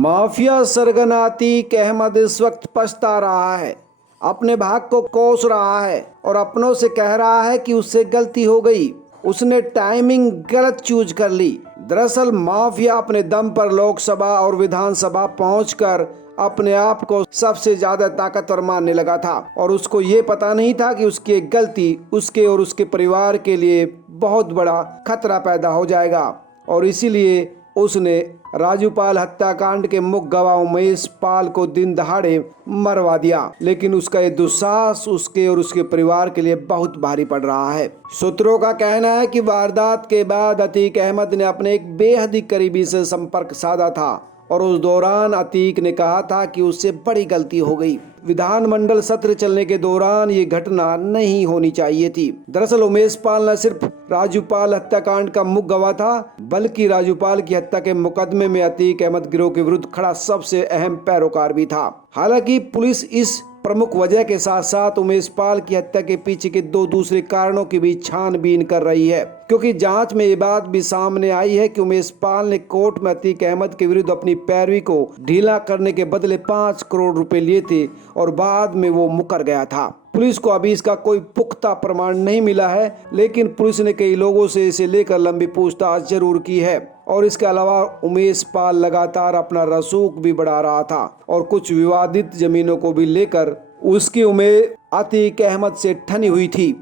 Mafia सरगना अतीक अहमद इस वक्त पछता रहा है, अपने भाग को कोस रहा है और अपनों से कह रहा है कि उससे गलती हो गई, उसने टाइमिंग गलत चूज कर ली। दरअसल माफिया अपने दम पर लोकसभा और विधानसभा पहुंचकर अपने आप को सबसे ज्यादा ताकतवर मानने लगा था और उसको ये पता नहीं था कि उसकी एक गलती उसके और उसके परिवार के लिए बहुत बड़ा खतरा पैदा हो जाएगा और इसीलिए उसने राजूपाल हत्याकांड के मुख्य गवाह उमेश पाल को दिन दहाड़े मरवा दिया। लेकिन उसका ये दुस्साहस उसके और उसके परिवार के लिए बहुत भारी पड़ रहा है। सूत्रों का कहना है कि वारदात के बाद अतीक अहमद ने अपने एक बेहद ही करीबी से संपर्क साधा था और उस दौरान अतीक ने कहा था कि उससे बड़ी गलती हो गई। विधानमंडल सत्र चलने के दौरान ये घटना नहीं होनी चाहिए थी। दरअसल उमेश पाल न सिर्फ राजूपाल हत्याकांड का मुख्य गवाह था, बल्कि राजूपाल की हत्या के मुकदमे में अतीक अहमद गिरोह के विरुद्ध खड़ा सबसे अहम पैरोकार भी था। हालांकि पुलिस इस प्रमुख वजह के साथ साथ उमेश पाल की हत्या के पीछे के दो दूसरे कारणों की भी छानबीन कर रही है, क्योंकि जांच में ये बात भी सामने आई है कि उमेश पाल ने कोर्ट में अतीक अहमद के विरुद्ध अपनी पैरवी को ढीला करने के बदले 5 करोड़ रुपए लिए थे और बाद में वो मुकर गया था। पुलिस को अभी इसका कोई पुख्ता प्रमाण नहीं मिला है, लेकिन पुलिस ने कई लोगों से इसे लेकर लंबी पूछताछ जरूर की है और इसके अलावा उमेश पाल लगातार अपना रसूख भी बढ़ा रहा था और कुछ विवादित जमीनों को भी लेकर उसकी उम्मीद अतीक अहमद से ठनी हुई थी।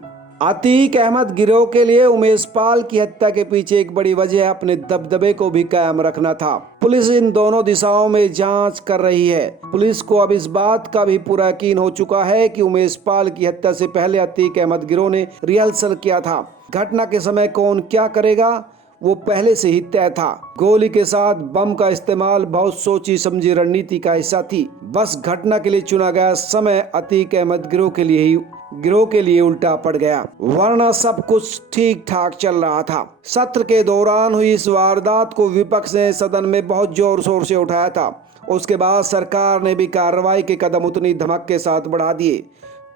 अतीक अहमद गिरोह के लिए उमेश पाल की हत्या के पीछे एक बड़ी वजह अपने दबदबे को भी कायम रखना था। पुलिस इन दोनों दिशाओं में जांच कर रही है। पुलिस को अब इस बात का भी पूरा यकीन हो चुका है कि उमेश पाल की हत्या से पहले अतीक अहमद गिरोह ने रिहर्सल किया था। घटना के समय कौन क्या करेगा वो पहले से ही तय था। गोली के साथ बम का इस्तेमाल बहुत सोची समझी रणनीति का हिस्सा थी। बस घटना के लिए चुना गया समय अतीक अहमद गिरोह के लिए उल्टा पड़ गया, वरना सब कुछ ठीक ठाक चल रहा था। सत्र के दौरान हुई इस वारदात को विपक्ष ने सदन में बहुत जोर शोर से उठाया था। उसके बाद सरकार ने भी कार्रवाई के कदम उतनी धमक के साथ बढ़ा दिए।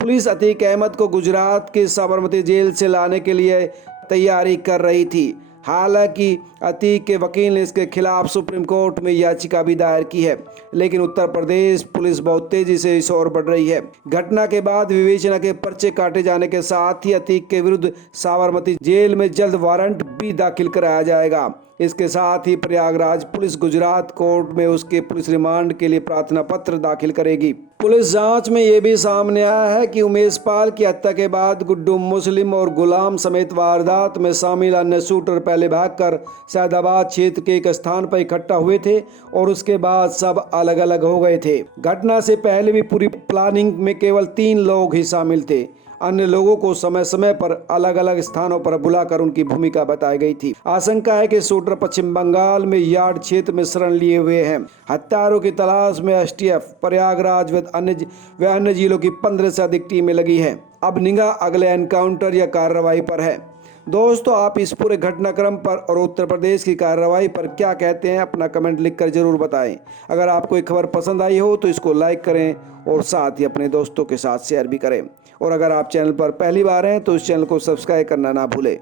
पुलिस अतीक अहमद को गुजरात के साबरमती जेल से लाने के लिए तैयारी कर रही थी। हालांकि अतीक के वकील ने इसके खिलाफ सुप्रीम कोर्ट में याचिका भी दायर की है, लेकिन उत्तर प्रदेश पुलिस बहुत तेजी से इस ओर बढ़ रही है। घटना के बाद विवेचना के पर्चे काटे जाने के साथ ही अतीक के विरुद्ध साबरमती जेल में जल्द वारंट भी दाखिल कराया जाएगा। इसके साथ ही प्रयागराज पुलिस गुजरात कोर्ट में उसके पुलिस रिमांड के लिए प्रार्थना पत्र दाखिल करेगी। पुलिस जांच में ये भी सामने आया है कि उमेश पाल की हत्या के बाद गुड्डू मुस्लिम और गुलाम समेत वारदात में शामिल अन्य शूटर पहले भागकर सैदाबाद क्षेत्र के एक स्थान पर इकट्ठा हुए थे और उसके बाद सब अलग अलग हो गए थे। घटना से पहले भी पूरी प्लानिंग में केवल 3 लोग ही शामिल थे। अन्य लोगों को समय समय पर अलग अलग स्थानों पर बुलाकर उनकी भूमिका बताई गई थी। आशंका है कि शूटर पश्चिम बंगाल में यार्ड क्षेत्र में शरण लिए हुए हैं। हत्यारों की तलाश में एसटीएफ, प्रयागराज व अन्य जिलों की 15 से अधिक टीमें लगी हैं। अब निगाह अगले एनकाउंटर या कार्रवाई पर है। दोस्तों, आप इस पूरे घटनाक्रम पर और उत्तर प्रदेश की कार्रवाई पर क्या कहते हैं, अपना कमेंट लिखकर जरूर बताएं। अगर आपको ये खबर पसंद आई हो तो इसको लाइक करें और साथ ही अपने दोस्तों के साथ शेयर भी करें। और अगर आप चैनल पर पहली बार हैं तो इस चैनल को सब्सक्राइब करना ना भूलें।